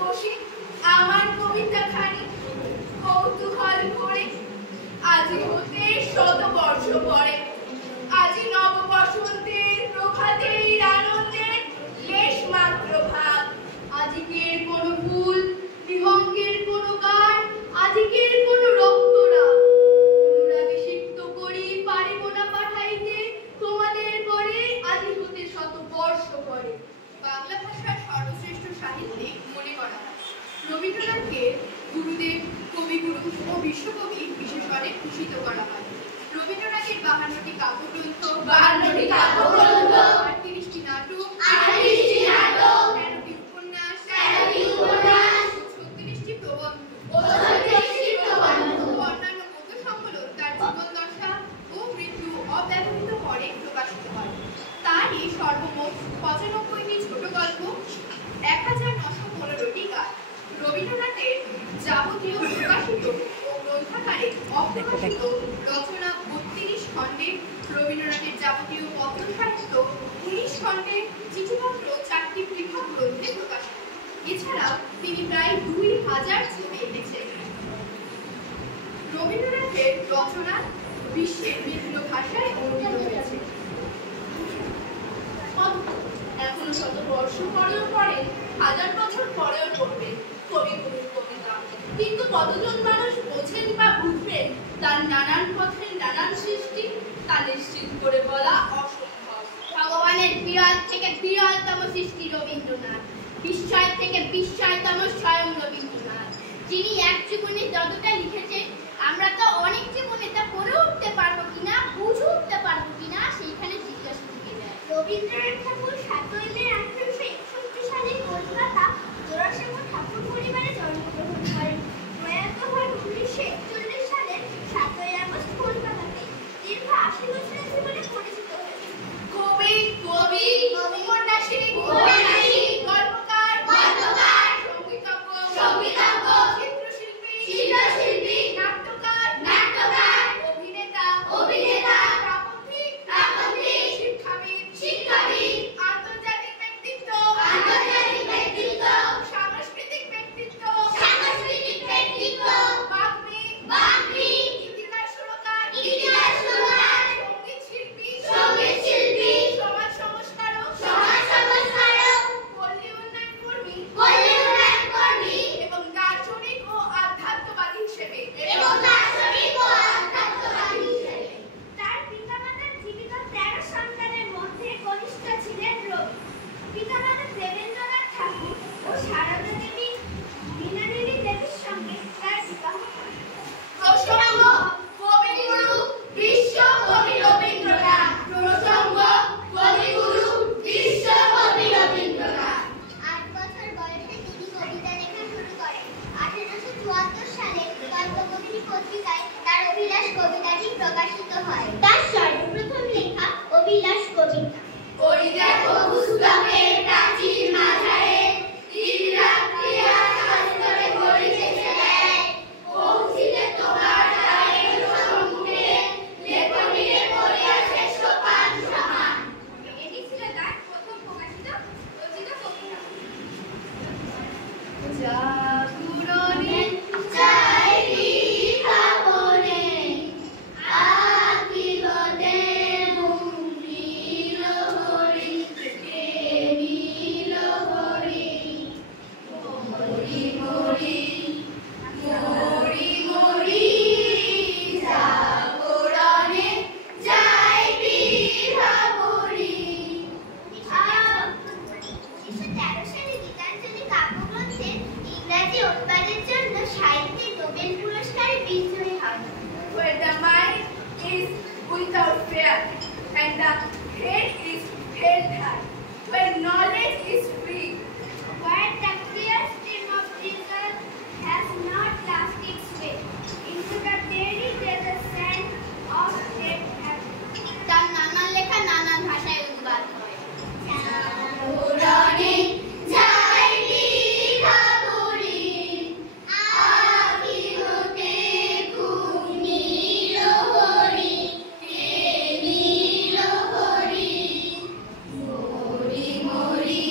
বসে আমার কবিতা খানি কৌতূহল করে আজি হতে শত বর্ষ পরে আজি নব বসন্তের প্রভাতের আনন্দের লেশ মাত্র ভাব আজিকের কোন ফুল বিহঙ্গের কোন গান আজিকের কোন রক্তরাগ অনুরাগে সিক্ত করি পারিব না পাঠাইতে তোমাদের পরে আজি হতে শত বর্ষ পরে। বাংলা ভাষার সর্বশ্রেষ্ঠ সাহিত্যিক মনে করা হয় রবীন্দ্রনাথকে গুরুদেব, কবিগুরু ও বিশ্বকবি বিশেষণে ভূষিত করা হয়। রবীন্দ্রনাথের 52টি কাব্যগ্রন্থ, 38টি নাটক, 13টি উপন্যাস, 36টি প্রবন্ধ ও অন্যান্য গদ্য সংকলন তার জীবনদশা ও মৃত্যু অব্যবহৃত পরে প্রকাশিত হয়। তারই সর্বমোট 95টি ছোট গল্প, 1915টি গান। রবীন্দ্রনাথের যাবতীয় প্রকাশিত ও গ্রন্থাকারে অপ্রকাশিত রচনা 32 খণ্ডে, রবীন্দ্রনাথের যাবতীয় পত্র সাহিত্য 19 খণ্ডে, চিঠিপত্র 4টি পৃথক গ্রন্থে প্রকাশিত। এছাড়াও তিনি প্রায় 2000 ছবি এঁকেছেন। রবীন্দ্রনাথের রচনা বিশ্বের বিভিন্ন ভাষায় অনুদিত হয়েছে। এখনো শত বর্ষ পরেও পড়ে, 1000 বছর পরেও পড়বে কবিগুরুর কবিতা, কিন্তু কতজন মানুষ বোঝেন বা বুঝবেন তার নানান পথের নানান সৃষ্টি তা নিশ্চিত করে বলা অসম্ভব। ভগবানের বিরল থেকে বিরলতম সৃষ্টি রবীন্দ্রনাথ, বিস্ময় থেকে বিস্ময়তম স্বয়ং রবীন্দ্রনাথ, যিনি এক জীবনে যতটা লিখেছেন আমরা তো অনেক জীবনে তা পড়ে উঠতে পারবো কিনা, বুঝে উঠতে পারবো কিনা সেইখানে জিজ্ঞাসা থেকে যায়। রবীন্দ্রনাথ ঠাকুর 7ই মে 1861 সালে কলকাতা জোড়াসাঁকো ঠাকুর পরিবারে জন্মগ্রহণ করেন। প্রয়াত হন 1941 সালের 7ই আগস্ট কলকাতাতে। দীর্ঘ 80 বছরের জীবনে পরিচিত হয়েছেন। কবি, উপন্যাসিক, গল্পকার, সঙ্গীতজ্ঞ, চিত্রশিল্পী, নাট্যকার, অভিনেতা, প্রাবন্ধিক, শিক্ষাবিদ, আন্তর্জাতিক ব্যক্তিত্ব, সাংস্কৃতিক ব্যক্তিত্ব, বাগ্মী, ইতিহাস সুরকার, সঙ্গীত শিল্পী, সমাজ সংস্কারক, পল্লী উন্নয়ন কর্মী এবং দার্শনিক ও আধ্যাত্মবাদী হিসেবে। তার পিতামাতার জীবিত 13 সন্তানের মধ্যে কনিষ্ঠ ছিলেন রবি। পিতামাতা দেবেন্দ্রনাথ ঠাকুর ও সারদা দেবী মীনাদেবী দেবীর সঙ্গে তার বিবাহ হয়। প্রসঙ্গ কবিগুরু বিশ্বকবি রবীন্দ্রনাথ। 8 বছর বয়সে তিনি কবিতা লেখা শুরু করেন। 1874 সালে কল্পকবিনী পত্রিকায় তার অভিলাষ কবিতাটি প্রকাশিত হয়। তার সর্বপ্রথম লেখা অভিলাষ কবিতা। ওই দেখো পুস্তকের প্রাচীর মাঝারে দিনরাত্রি আকাশ ধরে পড়িতেছে দেয়, পৌঁছিতে তোমার দ্বারের সম্মুখে লেখনীরে পড়িয়াছে সোপান সমান। এটি ছিল তার প্রথম প্রকাশিত রচিত কবিতা। জাগরণে চাইলি কাপড়ে আকিলতে মুন্দির হরি নীল হরি মরি মরি মরি জাগরণে যাইবি ভাবরি। 1913 সালে গীতাঞ্জলি কাব্যগ্রন্থের ইংরাজি অনুবাদের জন্য সাহিত্যে নোবেল পুরস্কারে বিজয়ী হন। where the mind is without fear and the head is held high, where knowledge is free, Where the clear stream of reason has not lost its way into the daily desert sand of dead habit. তার নানান লেখা নানান ভাষায় অনুবাদ হয়। জাগরণে যাইবি ভাবরি আকিলতে খুব নীল হরি নীল হরি মরি মরি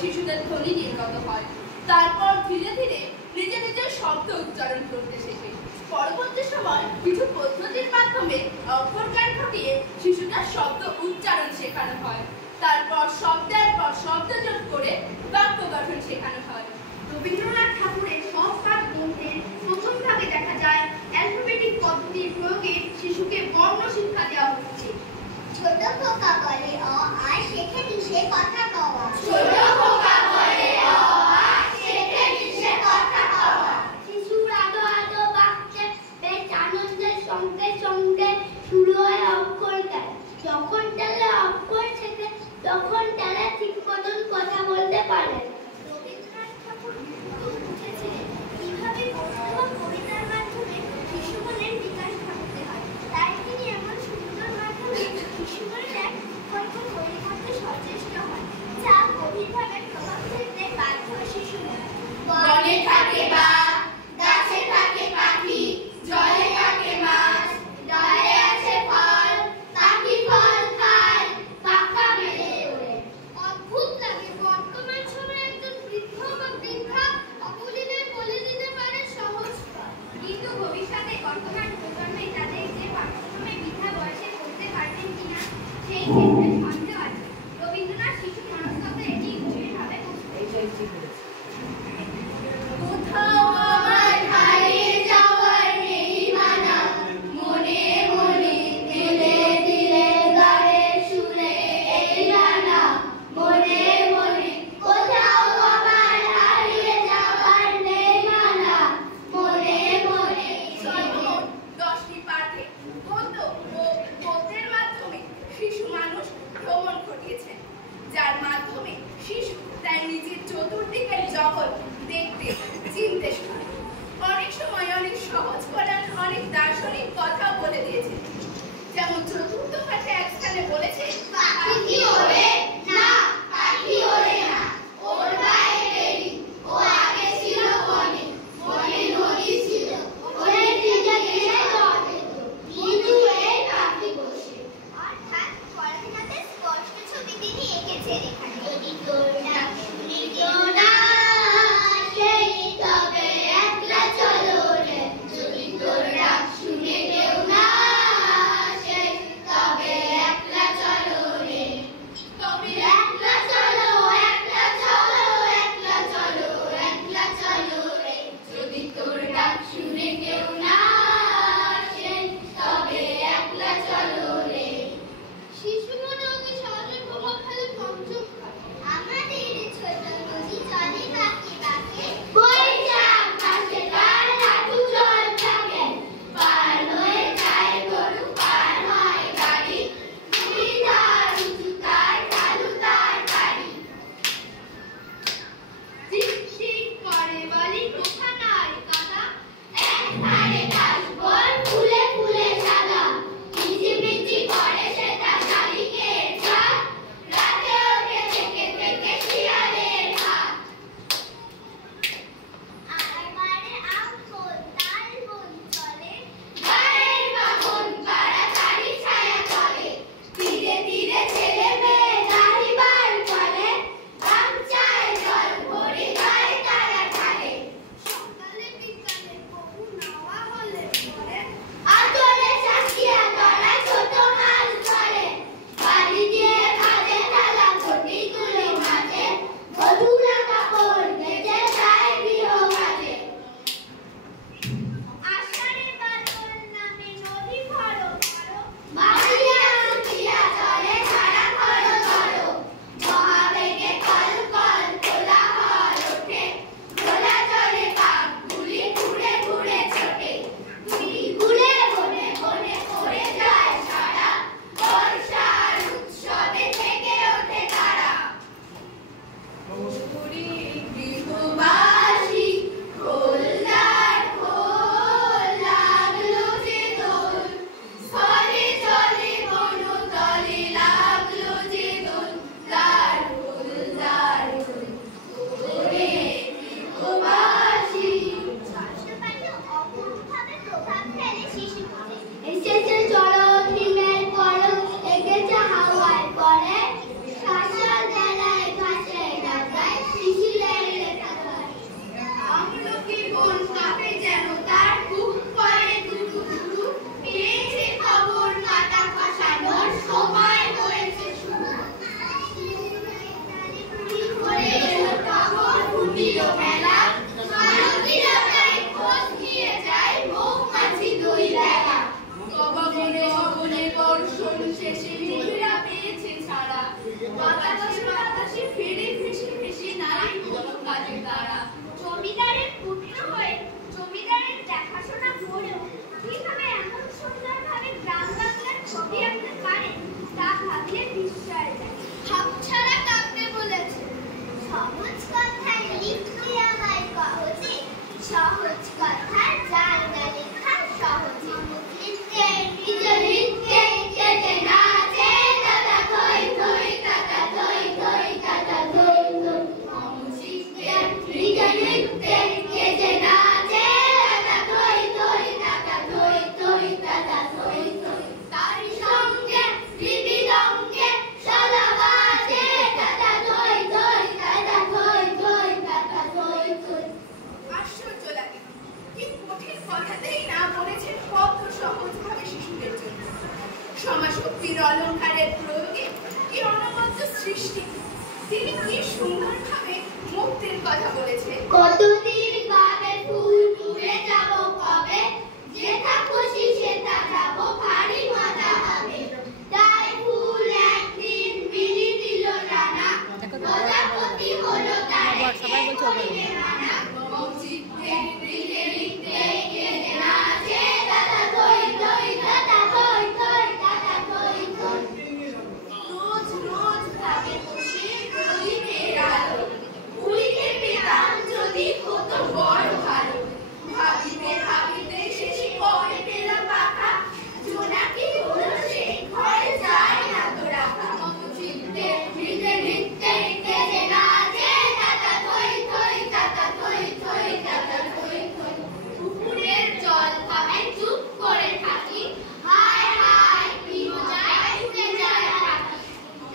শিশুদের ধ্বনি নির্গত হয়। তারপর ধীরে ধীরে নিজে নিজের শব্দ উচ্চারণ করতে শেখে। পরবর্তী সময় কিছু পদ্ধতির মাধ্যমে অক্ষরজ্ঞান ঘটিয়ে শিশুটার শব্দ উচ্চারণ শেখানো হয়। তারপর শব্দের পর শব্দ যোগ করে বাক্য গঠন শেখানো হয়। রবীন্দ্রনাথ ঠাকুরের সব কাজ গ্রন্থের প্রথম ভাগে দেখা যায় অ্যালফাবেটিক পদ্ধতির প্রয়োগে শিশুকে বর্ণ শিক্ষা দেওয়া হচ্ছে। ছোট খোকা বলে অ আ শেখে নিশে কথা কওয়া। ছোট খোকা বলে অ আ শেখে নিশে কথা কওয়া। শিশুর আদো আদো বাক্যে বেশ আনন্দের সঙ্গে সঙ্গে শুরু হয় অক্ষর জ্ঞান। যখন তারা অক্ষর শেখে তখন তারা ঠিক মতন কথা বলতে পারে। রবীন্দ্রনাথ ঠাকুর বুঝেছিলেন কিভাবে গদ্য বা কবিতার মাধ্যমে শিশু মনের বিকাশ ঘটাতে হয়। তাই তিনি এমন সুন্দর মাধ্যমে শিশু মনের এক গল্প তৈরি করতে সচেষ্ট হন, যা গভীরভাবে প্রভাব ফেলতে বাধ্য শিশু মন। বনে থাকে বাঘ, গাছে থাকে পাখি, জলে থাকে মাছ, ডালে আছে ফল, পাখি ফল খায়, পাখা বেড়ে ওড়ে। অদ্ভুত লাগে বর্তমান সময়ে একজন বৃদ্ধ বা বৃদ্ধা অবলীলায় বলে দিতে পারে সহজ পথ। কিন্তু ভবিষ্যতে বর্তমান প্রজন্মে তাদের যে পাঠ্যক্রমে বৃদ্ধা বয়সে পড়তে পারবেন কিনা সেই ক্ষেত্রে সন্দেহ আছে। রবীন্দ্রনাথ শিশু মনস্তত্ত্বে এটি গভীরভাবে কোথাও আমার হারিয়ে যাওয়ার নেই মানা, মনে মনে দিলে দিলে গানের সুরে এই গানা, মনে মনে কোথাও আমার হারিয়ে যাবার নেই মানা, মনে মনে। সর্বমোট 10টি পাঠে গদ্য ও পদ্যের মাধ্যমে শিশু মানুষ ভ্রমণ ঘটিয়েছেন, যার মাধ্যমে শিশু তার নিজের চতুর্দিকের জগৎ দেখতে চিনতে শেখে। অনেক সময় অনেক সহজ করার অনেক দার্শনিক কথা বলে দিয়েছেন। যেমন চতুর্থ পাঠে এক স্থানে বলেছে, পাখি কি ওড়ে? না, পাখি ওড়ে না। ওর গায়ে বেরি, ও আগে ছিল বনে, বনে নদী ছিল, ওরে দিকে গেলে জল পেত, কিন্তু এই পাখি বসে। অর্থাৎ পড়াশোনাতে স্পষ্ট ছবি তিনি এঁকেছেন এখানে। যদি তোর ডাক শুনিত না, সেই তবে একলা চলো রে। যদি তোর ডাক শুনে কেউ না, সেই তবে একলা চলো রে। তবে মুক্তির কথা বলেছে। কতদিন বাদে ফুল তুলে যাব কবে, যেথা খুশি সেথা যাব ভারী মজা হবে। তাই ফুল একদিন বিলি দিল ডানা, প্রজাপতি হলো তারে কে করিবে মানা। মৌচিত্তে রিতে রিতে কেঁদে নাচে দাদা থই থই, দাদা থই থই, দাদা থই থই। রোজ রোজ ভাবে বসে প্রদীপের আলো, উড়িতে পেতাম যদি হতো বড় ভালো। ভাবিতে ভাবিতে শেষে কবে পেলাম পাখা, জোনাকি হলো সেই ঘরে যায় না তো রাখা। মৌচিত্তে রিতে রিতে কেঁদে নাচে দাদা থই থই, দাদা থই থই, দাদা থই থই। পুকুরের জল পাবে চুপ করে থাকি, হায় হায় কি মজায় উড়ে যায় পাখি।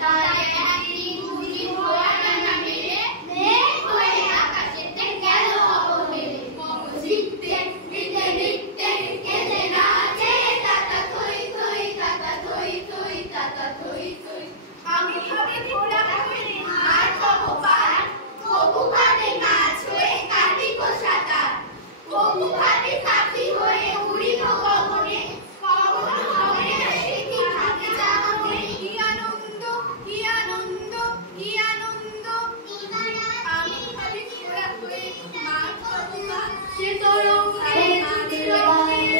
তারে একদিন বুঝি ভোর ডানা মেলে, মেঘ হয়ে আকাশেতে গেল অবহেলে। মৌচিত্তে রিতে রিতে কেঁদে নাচে দাদা থই থই, দাদা থই থই, দাদা থই থই। আমি ভাবে ঘোড়া হয়ে আর কব পার, কবু ভাবে মাছ হয়ে কাটিব সাঁতার, কবু ভাবে পাখি হয়ে উড়িব গগনে, কখনো হবে না সে কি ভাবে জাগনে। কি আনন্দ, কি আনন্দ, কি আনন্দ। আমি ভাবে ঘোড়া হয়ে মাছ কব পার, সে তরঙ্গে নাচে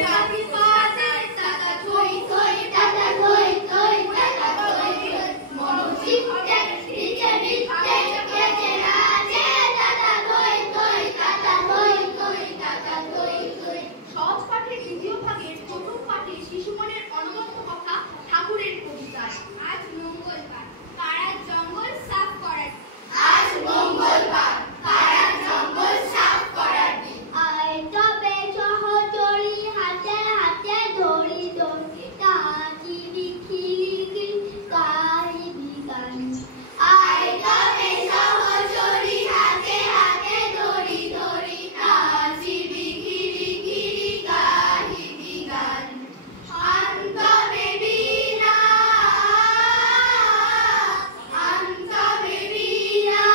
রাখি পাতে, দাদা থই থই, দাদা থই থই, দাদা থই থই। মৌচিত্তে রিতে রিতে কেঁদে নাচে দাদা থই থই, দাদা থই থই, দাদা থই থই। সহজ পাঠের দ্বিতীয় ভাগের প্রথম পাঠে শিশুমনের অনবদ্য কথা ঠাকুরের কবিতায়। আজ মঙ্গলবার, পাড়ার জঙ্গল সাফ করার দিন। আজ মঙ্গলবার, পাড়ার জঙ্গল সাফ করার দিন। আয় তবে সহচরী হাতে হাতে ধরি ধরি, নাচিবি খিলিখিলি গাইবি গান। আয় তবে সহচরী হাতে হাতে ধরি ধরি, নাচিবি খিলিখিলি গাইবি গান। আন্তবে বীণা, আন্তবে বীণা,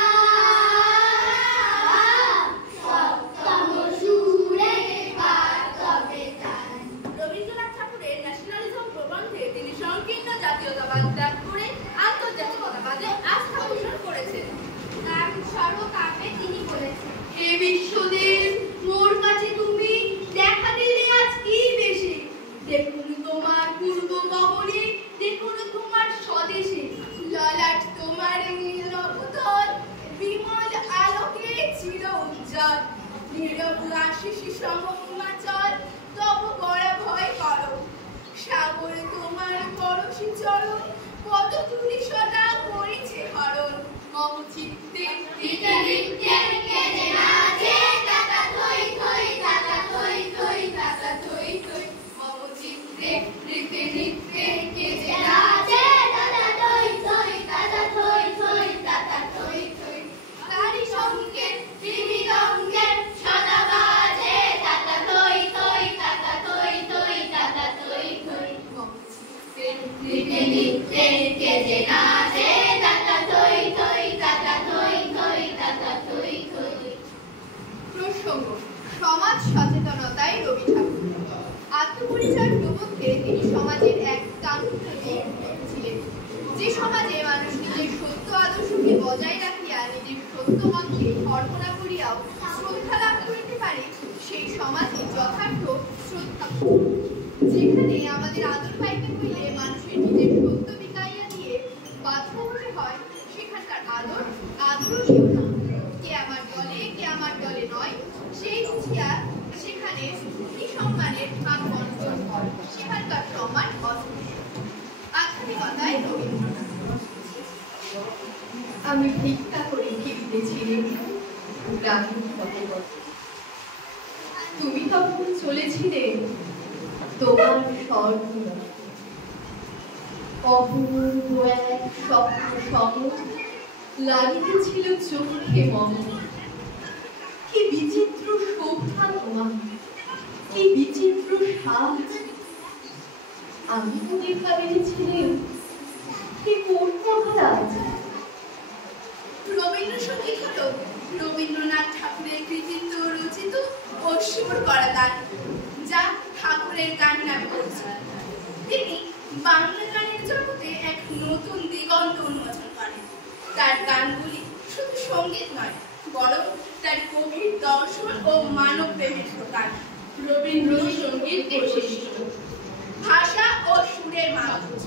সপ্তম সুরে বাজবে গান। রবীন্দ্রনাথ ঠাকুরের ন্যাশনালিজম প্রবন্ধে তিনি সংকীর্ণ জাতীয়তাবাদ ত্যাগ করে আন্তর্জাতিকতাবাদে আস্থা পোষণ করেছেন। তার সর্বকাব্যে তিনি বলেছেন, হে বিশ্বদেব, মোর কাছে তুমি দেখা দিলে আজ কি বেশি। দেখুন তোমার পূর্ব গগনে, দেখুন তোমার স্বদেশে, ললাট তোমার নীল নভোদল, বিমল আলোকে চির উজ্জ্বল। নীরব আশিস সম হিমাচল, তব বড় ভয় করো। সাগর তোমার পরশি চরণ, পদ তুলি সদা করেছে হরণ। মৌচিত্তে রিতে রিতে কেঁদে নাচে দাদা থই থই, দাদা থই থই, দাদা থই থই। মৌচিত্তে রিতে রিতে কেঁদে নাচে দাদা থই থই, দাদা থই থই, দাদা থই থই। তারি সঙ্গে মৃদঙ্গে সদা বাজে দাদা থই থই, দাদা থই থই, দাদা থই থই। রিতে রিতে কেঁদে নাচে দাদা থই থই, দাদা থই থই, দাদা থই থই। প্রসঙ্গ সমাজ সচেতনতায় রবি ঠাকুর। আত্মপরিচয় প্রবন্ধে তিনি সমাজের এক কাঙ্ক্ষিত দিক ছিলেন। যে সমাজে মানুষ নিজের সত্য আদর্শকে বজায় রাখিয়া নিজের সত্য মতকে কল্পনা করিয়াও শ্রদ্ধা লাভ করিতে পারে, সেই সমাজে যথার্থ শ্রদ্ধা। যেখানে আমাদের আদর পাইতে হইলে মানুষের নিজের সত্য বিকাইয়া দিয়ে বাধ্য হতে হয়, সেখানকার আদর আদরণীয় না। কে আমার দলে, কে আমার দলে নয়, সেই বুঝিয়া সেখানে কি সম্মানের ভাব বন্টন হয়, সেখানকার সম্মান অস্পৃশ্য। আধ্যাত্মিকতায় রবীন্দ্রনাথ। আমি ভিক্ষা করে ফিরতেছিলেন গ্রামীণ পথে পথে। তুমি তখন চলেছিলে তোমার স্বর্ণ অপূর্ব এক স্বপ্ন সম লাগিতেছিল চোখে মম। কি বিচিত্র শোভা তোমার, কি বিচিত্র সাজ। আমি মনে ভাবিয়েছিলেন কি কোন মহারাজ। রবীন্দ্রসঙ্গীত হল রবীন্দ্রনাথ ঠাকুরের কৃতিত্ব রচিত ও সুর করা গান, যা ঠাকুরের গান নামে পরিচিত। তিনি বাংলা গানের জগতে এক নতুন দিগন্ত উন্মোচন করেন। তার গানগুলি শুধু সঙ্গীত নয়, বরং তার গভীর দর্শন ও মানব প্রেমের প্রকাশ। রবীন্দ্রসঙ্গীত বৈশিষ্ট্য। ভাষা ও সুরের মাধুর্য।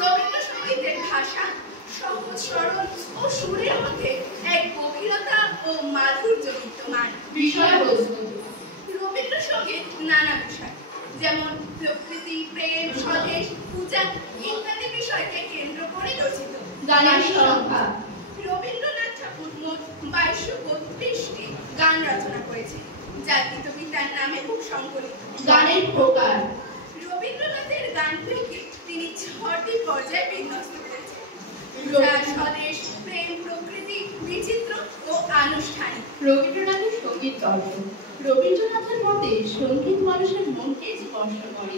রবীন্দ্রসঙ্গীতের ভাষা সহজ সরল ও সুরের মধ্যে এক গভীরতা ও মাধুর্য বিদ্যমান। বিষয়বস্তু। রবীন্দ্রসঙ্গীত নানা বিষয়, যেমন প্রকৃতি, প্রেম, স্বদেশ, পূজা ইত্যাদি বিষয়কে কেন্দ্র করে রচিত। গানের সংখ্যা। রবীন্দ্রনাথ ঠাকুর মোট 2232টি গান রচনা করেছেন, যা গীতবিতার নামে খুব সংকলিত। গানের প্রকার। রবীন্দ্রনাথের গানগুলিকে তিনি 6টি পর্যায়ে বিন্যস্ত করেছেন, যা স্বদেশ, প্রেম, প্রকৃতি, বিচিত্র ও আনুষ্ঠানিক। রবীন্দ্রনাথের সঙ্গীত তত্ত্ব। রবীন্দ্রনাথের মতে সঙ্গীত মানুষের মনকে স্পর্শ করে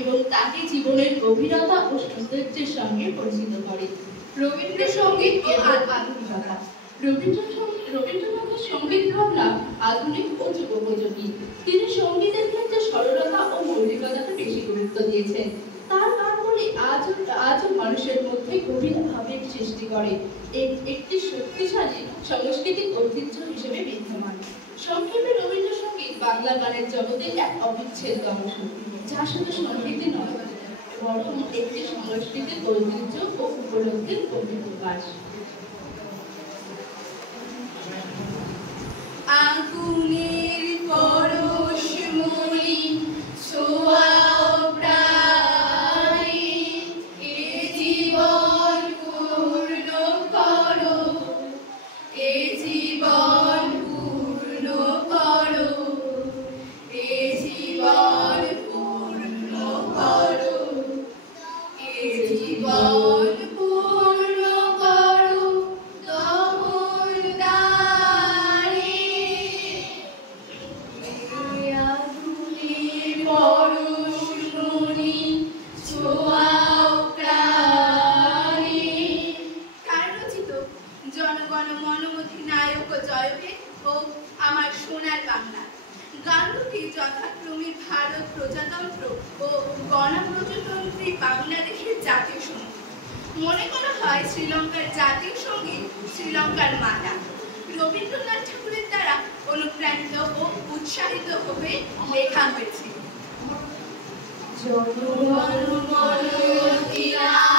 এবং তাকে জীবনের গভীরতা ও সৌন্দর্যের সঙ্গে পরিচিত করে। রবীন্দ্রসঙ্গীত ও আধুনিকতা। রবীন্দ্রনাথের সঙ্গীত ভাবনা আধুনিক ও যুগোপযোগী। তিনি সঙ্গীতের ক্ষেত্রে সরলতা ও মৌলিকতাকে বেশি গুরুত্ব দিয়েছেন। তার গানগুলি আজও মানুষের মধ্যে গভীর আবেগ সৃষ্টি করে, একটি শক্তিশালী সাংস্কৃতিক ঐতিহ্য হিসেবে বিদ্যমান। সংক্ষেপে রবীন্দ্রসঙ্গীত বাংলা গানের জগতের এক অবিচ্ছেদ্য অংশ, যা শুধু সংগীতই নয়, বরং একটি সাংস্কৃতিক ঐতিহ্য ও উপলব্ধির গভীর প্রকাশ। আগুনের পরশমণি ছোঁয়াও প্রাণে, এ জীবন পূর্ণ করো, এ জীবন পূর্ণ করো, এ জীবন পূর্ণ করো, এ জীবন পূর্ণ করো তমন দানে। আগুনের পরশমণি ছোঁয়াও প্রাণে। তার রচিত জনগণ মন অধিনায়ক জয় হে ও আমার সোনার বাংলা গান দুটি যথাক্রমে ভারত প্রজাতন্ত্র ও গণপ্রজাতন্ত্রী বাংলাদেশের জাতীয় সঙ্গীত। মনে করা হয় শ্রীলঙ্কার জাতীয় সঙ্গীত শ্রীলঙ্কার মাতা। রবীন্দ্রনাথ ঠাকুরের দ্বারা অনুপ্রাণিত ও উৎসাহিত হয়ে লেখা হয়েছিল। জনগণ মন অধিনায়ক